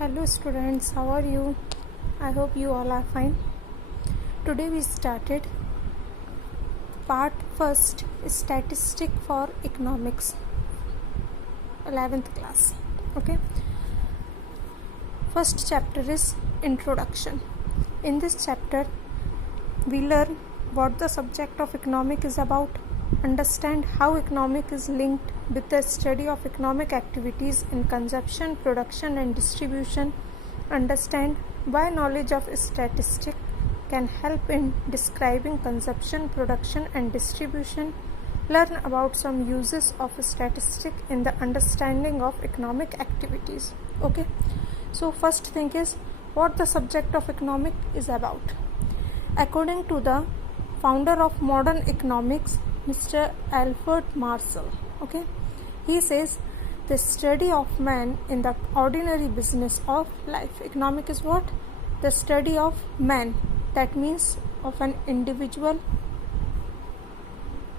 Hello students, how are you? I hope you all are fine. Today we started part first, statistic for economics, 11th class. Okay. First chapter is introduction. In this chapter we learn what the subject of economic is about, understand how economic is linked with the study of economic activities in consumption, production and distribution, understand why knowledge of statistic can help in describing consumption, production and distribution, learn about some uses of statistic in the understanding of economic activities. Okay, so first thing is what the subject of economic is about. According to the founder of modern economics, Mr. Alfred Marshall, okay, he says the study of man in the ordinary business of life. Economic is what? The study of man, that means of an individual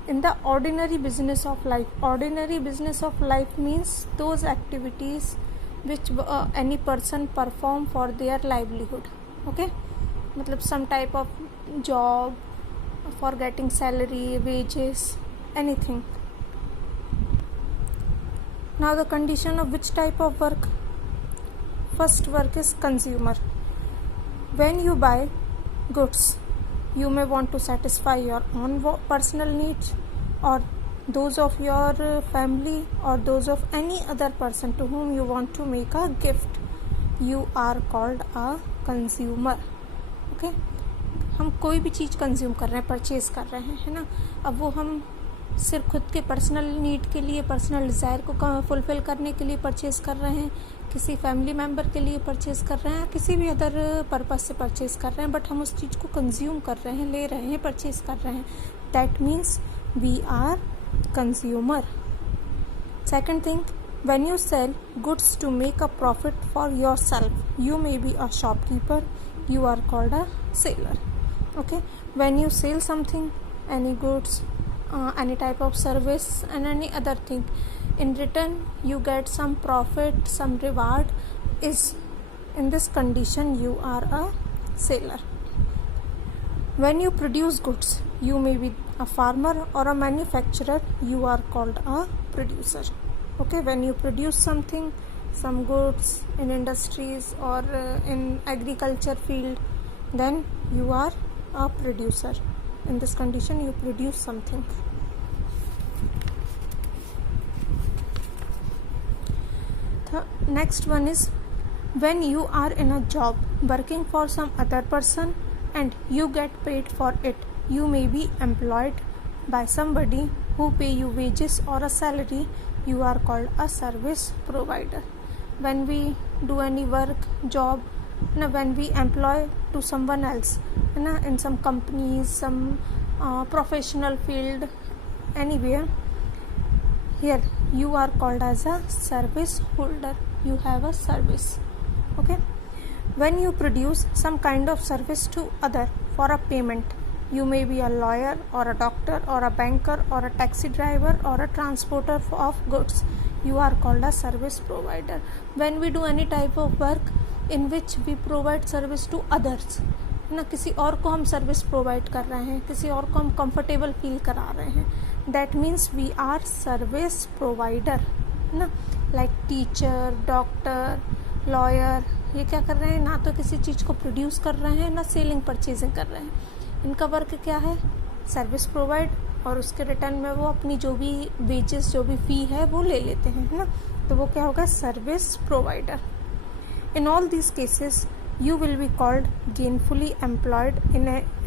in the ordinary business of life. Ordinary business of life means those activities which any person perform for their livelihood. Okay, मतलब some type of job for getting salary, wages, anything. Now the condition of which type of work? First work is consumer. When you buy goods, you may want to satisfy your own personal needs or those of your family or those of any other person to whom you want to make a gift. You are called a consumer. Okay, हम कोई भी चीज़ consume कर रहे हैं, purchase कर रहे हैं, है ना. अब वो हम सिर्फ खुद के पर्सनल नीड के लिए, पर्सनल डिज़ायर को फुलफिल करने के लिए परचेज कर रहे हैं, किसी फैमिली मेम्बर के लिए परचेज कर रहे हैं, किसी भी अदर पर्पज से परचेज कर रहे हैं, बट हम उस चीज़ को कंज्यूम कर रहे हैं, ले रहे हैं, परचेज कर रहे हैं. That means we are consumer. Second thing, when you sell goods to make a profit for yourself, you may be a shopkeeper, you are called a seller. Okay, when you sell something, any goods, any type of service and any other thing, in return you get some profit, some reward, is in this condition you are a seller. When you produce goods, you may be a farmer or a manufacturer, you are called a producer. Okay, when you produce something, some goods in industries or in agriculture field, then you are a producer. In this condition you produce something. The next one is when you are in a job working for some other person and you get paid for it. You may be employed by somebody who pay you wages or a salary. You are called a service provider. When we do any work, job, when we employ to someone else, in some companies, some professional field, anywhere, here you are called as a service holder. You have a service. Okay, when you produce some kind of service to other for a payment, you may be a lawyer or a doctor or a banker or a taxi driver or a transporter of goods. You are called a service provider. When we do any type of work in which we provide service to others, ना किसी और को हम service provide कर रहे हैं, किसी और को हम कंफर्टेबल फील करा रहे हैं, that means we are service provider ना. लाइक टीचर, डॉक्टर, लॉयर, ये क्या कर रहे हैं? ना तो किसी चीज़ को प्रोड्यूस कर रहे हैं, ना सेलिंग परचेजिंग कर रहे हैं. इनका वर्क क्या है? सर्विस प्रोवाइड, और उसके रिटर्न में वो अपनी जो भी वेजेस, जो भी फ़ी है वो ले लेते हैं, है ना. तो वो क्या होगा? Service provider. In all these cases you will be called gainfully employed in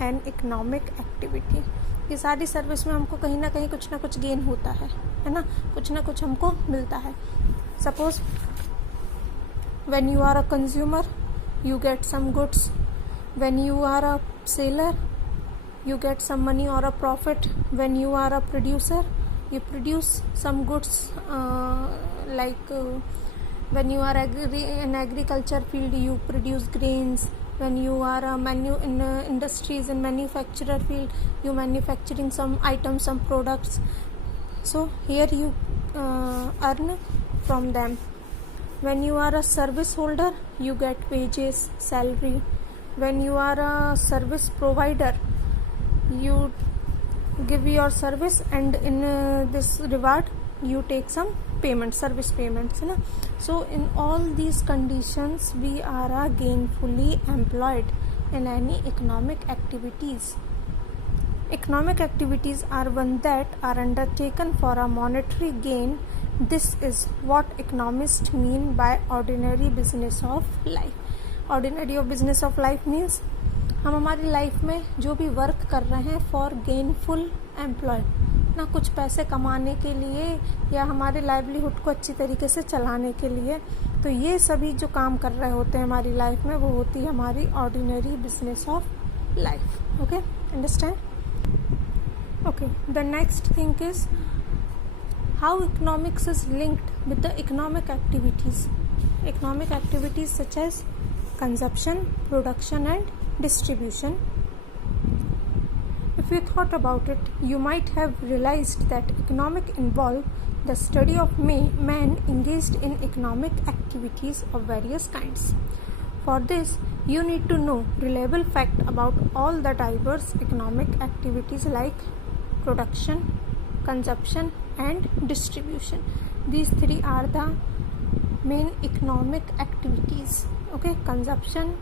an economic activity. ये सारी सर्विस में हमको कहीं ना कहीं कुछ ना कुछ गेन होता है ना, कुछ ना कुछ हमको मिलता है. Suppose when you are a consumer, you get some goods. When you are a seller, you get some money or a profit. When you are a producer, you produce some goods, when you are in agriculture field, you produce grains. When you are in industries and manufacturer field, you manufacturing some items, some products. So here you earn from them. When you are a service holder, you get wages, salary. When you are a service provider, you give your service, and in this reward you take some payment, service payments, है ना. So in all these conditions we are gainfully employed in any economic activities. Economic activities are one that are undertaken for a monetary gain. This is what economists mean by ordinary business of life. Ordinary of business of life means हम हमारी life में जो भी work कर रहे हैं for gainful employed, ना कुछ पैसे कमाने के लिए या हमारे लाइवलीहुड को अच्छी तरीके से चलाने के लिए, तो ये सभी जो काम कर रहे होते हैं हमारी लाइफ में वो होती है हमारी ordinary business of life. Okay, understand. Okay, the next thing is how economics is linked with the economic activities. Economic activities such as consumption, production and distribution. If you thought about it, you might have realized that economic involve the study of man engaged in economic activities of various kinds. For this, you need to know reliable fact about all the diverse economic activities like production, consumption and distribution. These three are the main economic activities. Okay, production,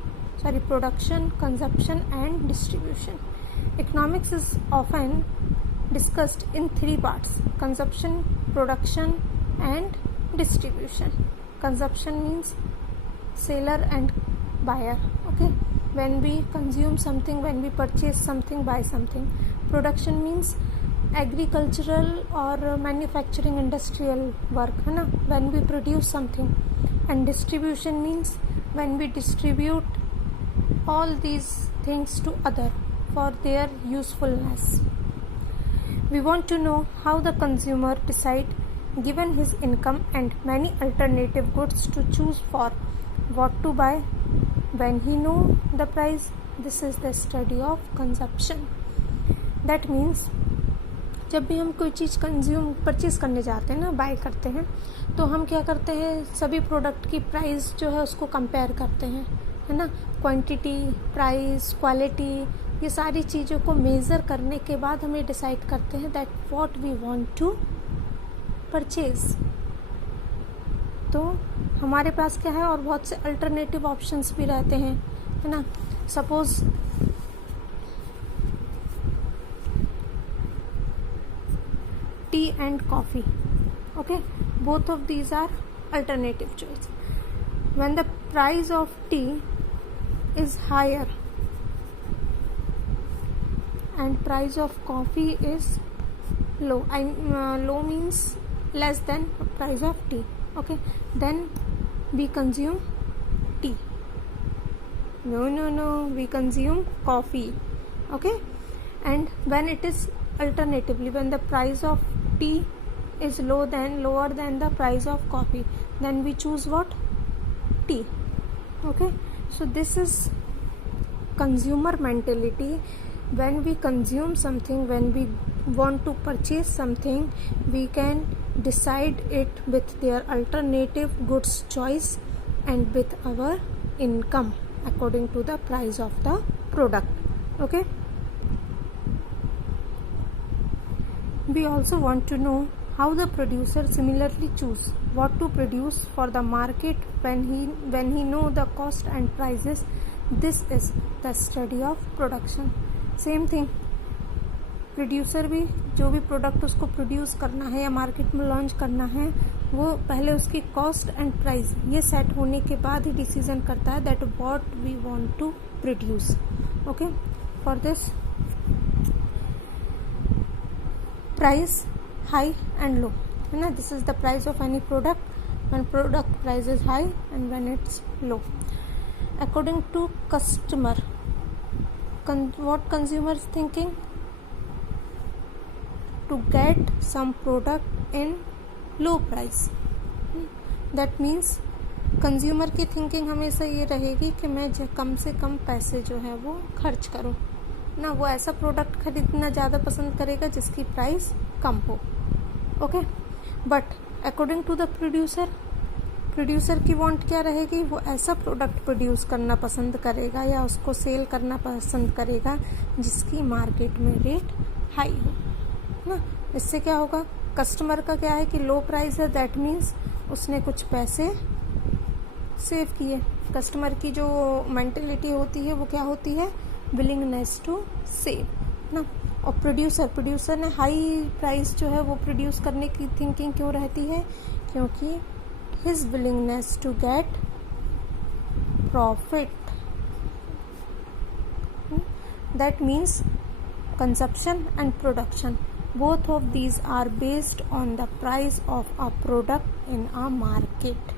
consumption and distribution. Economics is often discussed in three parts: consumption, production and distribution. Consumption means seller and buyer. Okay, when we consume something, when we purchase something, buy something. Production means agricultural or manufacturing industrial work, है ना, when we produce something. And distribution means when we distribute all these things to other for their usefulness. We want to know how the consumer decide, given his income and many alternative goods, to choose for what to buy when he know the price. This is the study of consumption. That means जब भी हम कोई चीज़ purchase करने जाते हैं ना, bye करते हैं, तो हम क्या करते हैं, सभी प्रोडक्ट की प्राइस जो है उसको कंपेयर करते हैं, है ना. क्वांटिटी, प्राइस, क्वालिटी, ये सारी चीज़ों को मेज़र करने के बाद हमें डिसाइड करते हैं that what we want to purchase. तो हमारे पास क्या है, और बहुत से अल्टरनेटिव ऑप्शंस भी रहते हैं, है ना. Suppose tea and coffee. Okay, both of these are alternative choice. When the price of tea is higher and price of coffee is low, low means less than price of tea. Okay, then we consume tea. No, we consume coffee. Okay, and when it is alternatively, when the price of tea is lower than the price of coffee, then we choose what? Tea. Okay, so this is consumer mentality. When we consume something, when we want to purchase something, we can decide it with their alternative goods choice and with our income according to the price of the product. Okay, we also want to know how the producer similarly choose what to produce for the market when he know the cost and prices. This is the study of production. Same thing, producer भी जो भी product उसको produce करना है या market में launch करना है, वो पहले उसकी कॉस्ट एंड प्राइस ये सेट होने के बाद ही डिसीजन करता है that what we want to produce. Okay, for this price high and low, है ना. This is the price of any product when product price is high and when it's low. According to customer, what consumer is thinking? To get some product in low price. That means consumer की thinking हमेशा ये रहेगी कि मैं कम से कम पैसे जो है वो खर्च करूं ना. वो ऐसा प्रोडक्ट खरीदना ज़्यादा पसंद करेगा जिसकी प्राइस कम हो. Okay, but according to the producer, producer की वांट क्या रहेगी, वो ऐसा प्रोडक्ट प्रोड्यूस करना पसंद करेगा या उसको सेल करना पसंद करेगा जिसकी मार्केट में रेट हाई हो ना। इससे क्या होगा, कस्टमर का क्या है कि लो प्राइस है, दैट मीन्स उसने कुछ पैसे सेव किए। कस्टमर की जो मेंटेलिटी होती है वो क्या होती है, विलिंगनेस टू सेव ना। और प्रोड्यूसर ने हाई प्राइस जो है वो प्रोड्यूस करने की थिंकिंग क्यों रहती है, क्योंकि his willingness to get profit, that means consumption and production, both of these are based on the price of a product in a market.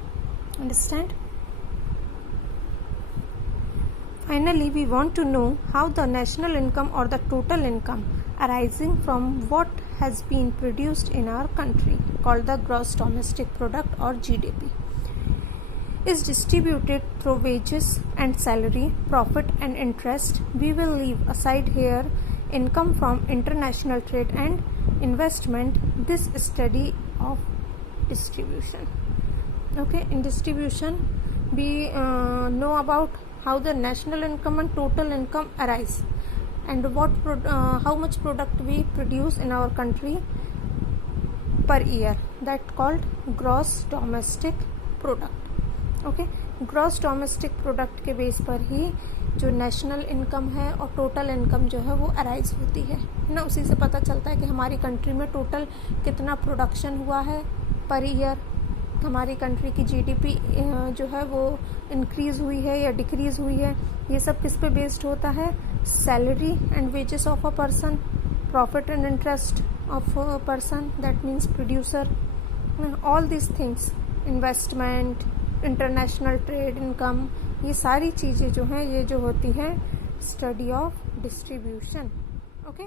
Understand? Finally, we want to know how the national income or the total income arising from what has been produced in our country, called the gross domestic product or GDP, is distributed through wages and salary, profit and interest. We will leave aside here income from international trade and investment, this study of distribution. Okay, in distribution we know about how the national income and total income arise, and how much product we produce in our country per year, that called gross domestic product. Okay, gross domestic product के base पर ही जो national income है और total income जो है वो arise होती है ना। उसी से पता चलता है कि हमारी कंट्री में टोटल कितना प्रोडक्शन हुआ है पर ईयर, हमारी कंट्री की जीडीपी जो है वो इंक्रीज हुई है या डिक्रीज हुई है। ये सब किस पे बेस्ड होता है, salary and wages of a person, profit and interest of a person, that means producer, all this things, investment, international trade income, ये सारी चीज़ें जो हैं ये जो होती है स्टडी ऑफ डिस्ट्रीब्यूशन। ओके।